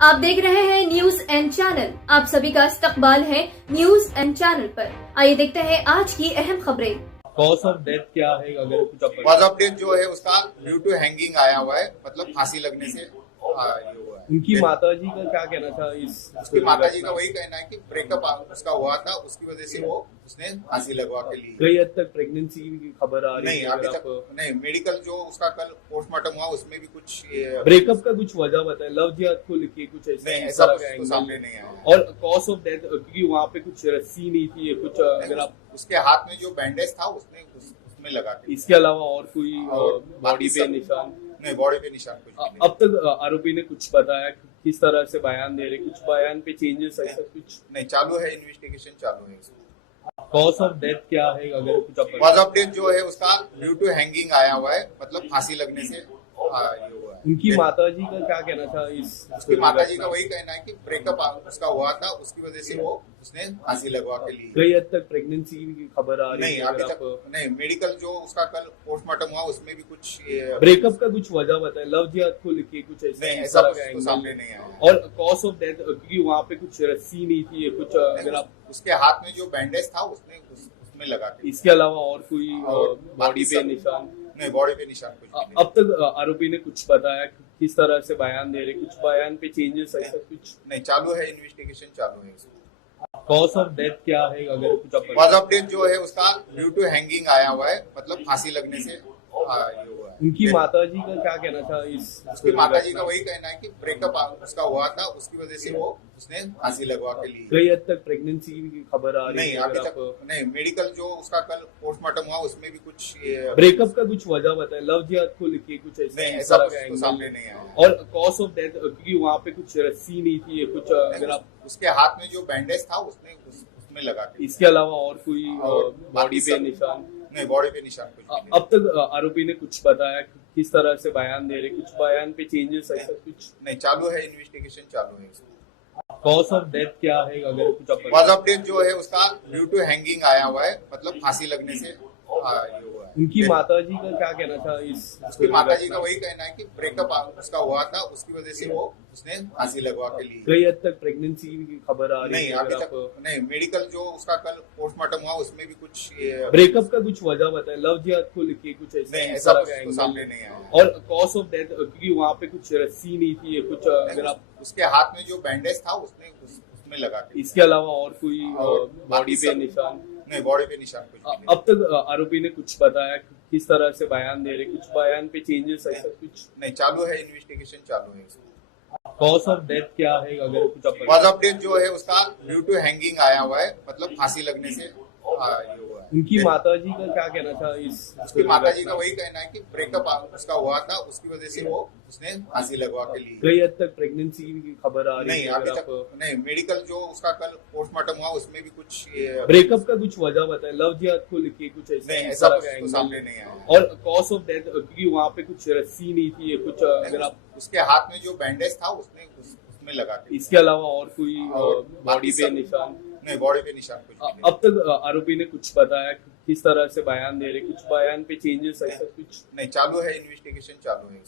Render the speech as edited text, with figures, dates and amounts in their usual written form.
आप देख रहे हैं न्यूज एंड चैनल। आप सभी का इस्तकबाल है न्यूज एंड चैनल पर। आइए देखते हैं आज की अहम खबरें। कॉज ऑफ डेथ क्या है? अगर कुछ कॉज ऑफ डेथ जो है उसका ड्यू टू हैंगिंग आया हुआ है, मतलब फांसी लगने से ये हुआ है। उनकी माता जी का क्या कहना था इस? उसकी माता जी का वही कहना है कि ब्रेकअप उसका हुआ था, उसकी वजह से वो उसने फांसी लगवा के ली। कई हद तक प्रेगनेंसी की खबर आ रही नहीं, है। अभी तक नहीं। मेडिकल जो उसका कल पोस्टमार्टम हुआ उसमें भी कुछ ब्रेकअप का कुछ वजह बताए, लव जिहाद को लेके कुछ नहीं, ऐसा कुछ तो सामने नहीं आया। और कॉज ऑफ डेथ क्योंकि वहाँ पे कुछ रस्सी नहीं थी, कुछ अगर आप उसके हाथ में जो बैंडेज था उसने उसमें लगा के। इसके अलावा और कोई बॉडी पे निशान नहीं, बॉडी पे निशान कुछ नहीं। अब तक आरोपी ने कुछ बताया किस तरह से बयान दे रहे, कुछ बयान पे चेंजेस ऐसा कुछ नहीं, चालू है, इन्वेस्टिगेशन चालू है। कॉज ऑफ डेथ क्या है? अगर कुछ कॉज ऑफ डेथ जो है उसका ड्यू टू हैंगिंग आया हुआ है, मतलब फांसी लगने से ये हुआ है। उनकी माता जी का क्या कहना था इस? उसकी माता जी का वही कहना है कि ब्रेकअप उसका हुआ था, उसकी वजह से वो उसने फांसी लगवा के ली। कई हद तक प्रेगनेंसी की खबर आ रही नहीं, है। अभी तक नहीं। मेडिकल जो उसका कल पोस्टमार्टम हुआ उसमें भी कुछ ब्रेकअप का कुछ वजह बताए, लव जिहाद को लेके कुछ नहीं, ऐसा कुछ तो सामने नहीं आया। और कॉज ऑफ डेथ क्योंकि वहाँ पे कुछ रस्सी नहीं थी, कुछ अगर आप उसके हाथ में जो बैंडेज था उसमें लगा के। इसके अलावा और कोई बॉडी पे निशान नहीं, बॉडी पे निशान कुछ नहीं। अब तक आरोपी ने कुछ बताया किस तरह से बयान दे रहे, कुछ बयान पे चेंजेस ऐसा कुछ नहीं, चालू है, इन्वेस्टिगेशन चालू है। कॉज ऑफ डेथ क्या है? अगर कुछ कॉज ऑफ डेथ जो है उसका ड्यू टू हैंगिंग आया हुआ है, मतलब फांसी लगने से ये हुआ है। उनकी माता जी का क्या कहना था इस? उसकी माता जी का वही कहना है कि ब्रेकअप उसका हुआ था, उसकी वजह से वो उसने फांसी लगवा के ली। कई हद तक प्रेगनेंसी की खबर आ रही नहीं, है। अभी तक नहीं। मेडिकल जो उसका कल पोस्टमार्टम हुआ उसमें भी कुछ ब्रेकअप का कुछ वजह बताए, लव जिहाद को लेके कुछ नहीं, ऐसा कुछ तो सामने नहीं आया। और कॉज ऑफ डेथ क्योंकि वहाँ पे कुछ रस्सी नहीं थी, कुछ अगर आप उसके हाथ में जो बैंडेज था उसमें लगा के। इसके अलावा और कोई बॉडी पे निशान नहीं, बॉडी पे निशान कुछ नहीं। अब तक आरोपी ने कुछ बताया किस तरह से बयान दे रहे, कुछ बयान पे चेंजेस ऐसा कुछ नहीं, चालू है, इन्वेस्टिगेशन चालू है। कॉज ऑफ डेथ क्या है? अगर कुछ कॉज ऑफ डेथ जो है उसका ड्यू टू हैंगिंग आया हुआ है, मतलब फांसी लगने से ये हुआ है। उनकी माता जी का क्या कहना था इस? उसकी माता जी का वही कहना है कि ब्रेकअप उसका हुआ था, उसकी वजह से वो उसने फांसी लगवा के ली। कई हद तक प्रेगनेंसी की खबर आ रही नहीं, है। अभी तक नहीं। मेडिकल जो उसका कल पोस्टमार्टम हुआ उसमें भी कुछ ब्रेकअप का कुछ वजह बताए, लव जिहाद को लेके कुछ नहीं, ऐसा कुछ तो सामने नहीं आया। और कॉज ऑफ डेथ क्योंकि वहाँ पे कुछ रस्सी नहीं थी, कुछ अगर आप उसके हाथ में जो बैंडेज था उसमें लगा के। इसके अलावा और कोई बॉडी पे निशान नहीं, बॉडी पे निशान कुछ नहीं। अब तक आरोपी ने कुछ बताया किस तरह से बयान दे रहे, कुछ बयान पे चेंजेस ऐसा कुछ नहीं, चालू है, इन्वेस्टिगेशन चालू है। कॉज ऑफ डेथ क्या है? अगर कुछ कॉज ऑफ डेथ जो है उसका ड्यू टू हैंगिंग आया हुआ है, मतलब फांसी लगने से ये हुआ है। उनकी माता जी का क्या कहना था इस? उसकी माता जी का वही कहना है कि ब्रेकअप उसका हुआ था, उसकी वजह से वो उसने फांसी लगवा के ली। कई हद तक प्रेगनेंसी की खबर आ रही नहीं, है। अभी तक नहीं। मेडिकल जो उसका कल पोस्टमार्टम हुआ उसमें भी कुछ ब्रेकअप का कुछ वजह बताए, लव जिहाद को लेके कुछ नहीं, ऐसा कुछ तो सामने नहीं आया। और कॉज ऑफ डेथ क्योंकि वहाँ पे कुछ रस्सी नहीं थी, कुछ अगर आप उसके हाथ में जो बैंडेज था उसमें लगा के। इसके अलावा और कोई बॉडी पे निशान नहीं, बॉडी पे निशान कुछ नहीं। अब तक आरोपी ने कुछ बताया किस तरह से बयान दे रहे, कुछ बयान पे चेंजेस ऐसा कुछ नहीं, चालू है, इन्वेस्टिगेशन चालू है।